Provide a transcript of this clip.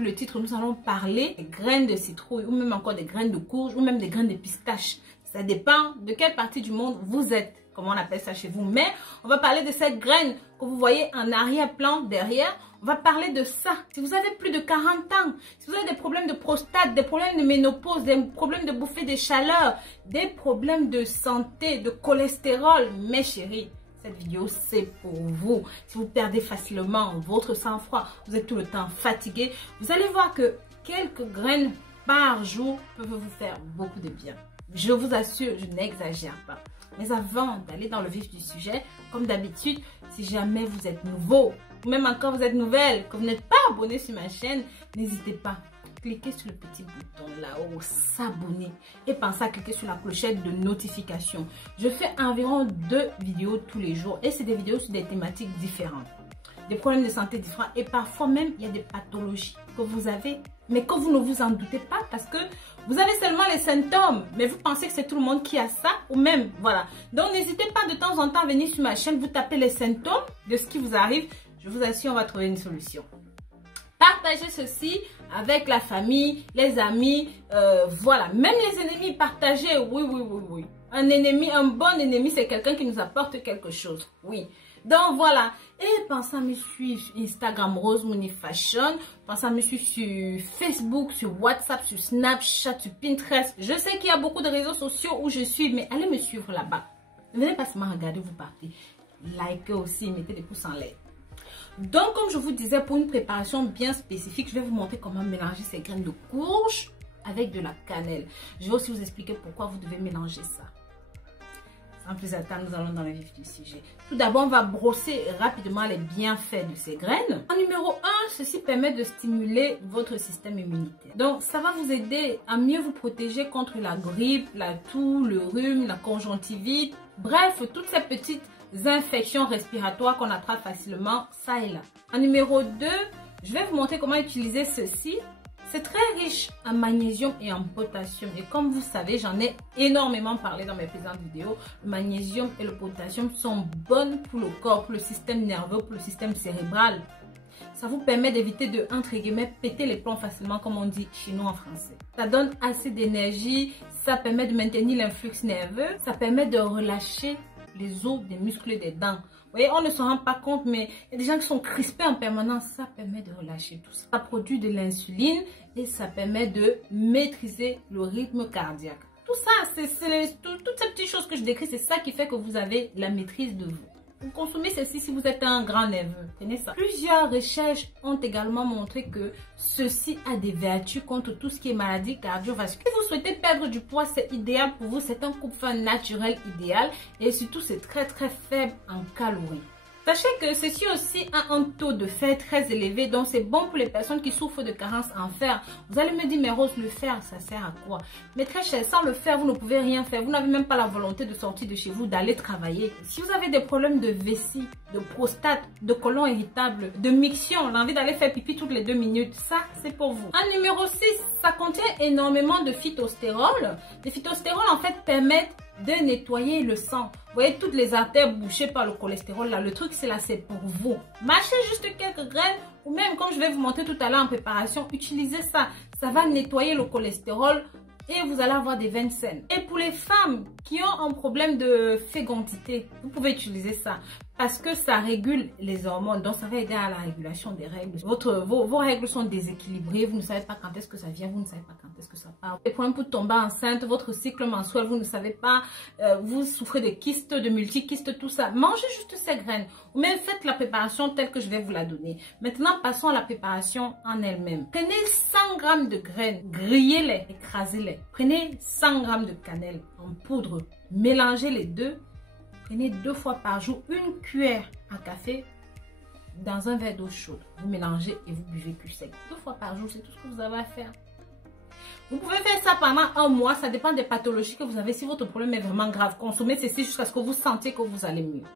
Le titre, nous allons parler des graines de citrouille ou même encore des graines de courge ou même des graines de pistache. Ça dépend de quelle partie du monde vous êtes, comment on appelle ça chez vous. Mais on va parler de cette graine que vous voyez en arrière-plan, derrière. On va parler de ça. Si vous avez plus de 40 ans, si vous avez des problèmes de prostate, des problèmes de ménopause, des problèmes de bouffée de chaleur, des problèmes de santé, de cholestérol, mes chéris, cette vidéo, c'est pour vous. Si vous perdez facilement votre sang-froid, vous êtes tout le temps fatigué, vous allez voir que quelques graines par jour peuvent vous faire beaucoup de bien. Je vous assure, je n'exagère pas. Mais avant d'aller dans le vif du sujet, comme d'habitude, si jamais vous êtes nouveau, ou même encore vous êtes nouvelle, que vous n'êtes pas abonné sur ma chaîne, n'hésitez pas. Cliquez sur le petit bouton là-haut, s'abonner et pensez à cliquer sur la clochette de notification. Je fais environ 2 vidéos tous les jours et c'est des vidéos sur des thématiques différentes. Des problèmes de santé différents et parfois même il y a des pathologies que vous avez mais que vous ne vous en doutez pas parce que vous avez seulement les symptômes mais vous pensez que c'est tout le monde qui a ça ou même voilà. Donc n'hésitez pas de temps en temps à venir sur ma chaîne, vous tapez les symptômes de ce qui vous arrive. Je vous assure, on va trouver une solution. Partagez ceci avec la famille, les amis, voilà. Même les ennemis, partagez, oui. Un ennemi, un bon ennemi, c'est quelqu'un qui nous apporte quelque chose, oui. Donc voilà, et pensez à me suivre sur Instagram Rose Monie Fashion, pensez à me suivre sur Facebook, sur WhatsApp, sur Snapchat, sur Pinterest. Je sais qu'il y a beaucoup de réseaux sociaux où je suis, mais allez me suivre là-bas. Ne venez pas seulement regarder, vous partez. Likez aussi, mettez des pouces en l'air. Donc, comme je vous disais, pour une préparation bien spécifique, je vais vous montrer comment mélanger ces graines de courge avec de la cannelle. Je vais aussi vous expliquer pourquoi vous devez mélanger ça. Sans plus attendre, nous allons dans le vif du sujet. Tout d'abord, on va brosser rapidement les bienfaits de ces graines. En numéro 1, ceci permet de stimuler votre système immunitaire. Donc, ça va vous aider à mieux vous protéger contre la grippe, la toux, le rhume, la conjonctivite. Bref, toutes ces petites infections respiratoires qu'on attrape facilement, ça et là. En numéro 2, je vais vous montrer comment utiliser ceci. C'est très riche en magnésium et en potassium. Et comme vous savez, j'en ai énormément parlé dans mes précédentes vidéos. Le magnésium et le potassium sont bonnes pour le corps, pour le système nerveux, pour le système cérébral. Ça vous permet d'éviter de, entre guillemets, péter les plombs facilement, comme on dit chez nous en français. Ça donne assez d'énergie, ça permet de maintenir l'influx nerveux, ça permet de relâcher les os des muscles des dents. Vous voyez, on ne se rend pas compte, mais il y a des gens qui sont crispés en permanence. Ça permet de relâcher tout ça. Ça produit de l'insuline et ça permet de maîtriser le rythme cardiaque. Tout ça, toutes ces petites choses que je décris, c'est ça qui fait que vous avez la maîtrise de vous. Vous consommez ceci si vous êtes un grand nerveux. Tenez ça. Plusieurs recherches ont également montré que ceci a des vertus contre tout ce qui est maladie cardiovasculaire. Si vous souhaitez perdre du poids, c'est idéal pour vous. C'est un coupe-faim naturel idéal. Et surtout, c'est très faible en calories. Sachez que ceci aussi a un taux de fer très élevé, donc c'est bon pour les personnes qui souffrent de carence en fer. Vous allez me dire, mais Rose, le fer, ça sert à quoi? Mais très cher, sans le fer, vous ne pouvez rien faire. Vous n'avez même pas la volonté de sortir de chez vous, d'aller travailler. Si vous avez des problèmes de vessie, de prostate, de côlon irritable, de miction, l'envie d'aller faire pipi toutes les 2 minutes, ça, c'est pour vous. En numéro 6, ça contient énormément de phytostérol. Les phytostérols, en fait, permettent de nettoyer le sang. Vous voyez toutes les artères bouchées par le cholestérol là. Le truc c'est là, c'est pour vous. Mâchez juste quelques graines ou même comme je vais vous montrer tout à l'heure en préparation, utilisez ça. Ça va nettoyer le cholestérol et vous allez avoir des veines saines. Et pour les femmes qui ont un problème de fécondité, vous pouvez utiliser ça. Parce que ça régule les hormones, donc ça va aider à la régulation des règles. Vos règles sont déséquilibrées, vous ne savez pas quand est-ce que ça vient, vous ne savez pas quand est-ce que ça part. Les problèmes pour tomber enceinte, votre cycle menstruel, vous ne savez pas, vous souffrez de kystes, de multikystes, tout ça. Mangez juste ces graines ou même faites la préparation telle que je vais vous la donner. Maintenant, passons à la préparation en elle-même. Prenez 100 g de graines, grillez-les, écrasez-les. Prenez 100 g de cannelle en poudre, mélangez les deux. Prenez 2 fois par jour une cuillère à café dans un verre d'eau chaude. Vous mélangez et vous buvez cul sec. 2 fois par jour, c'est tout ce que vous avez à faire. Vous pouvez faire ça pendant 1 mois. Ça dépend des pathologies que vous avez. Si votre problème est vraiment grave, consommez ceci jusqu'à ce que vous sentiez que vous allez mieux.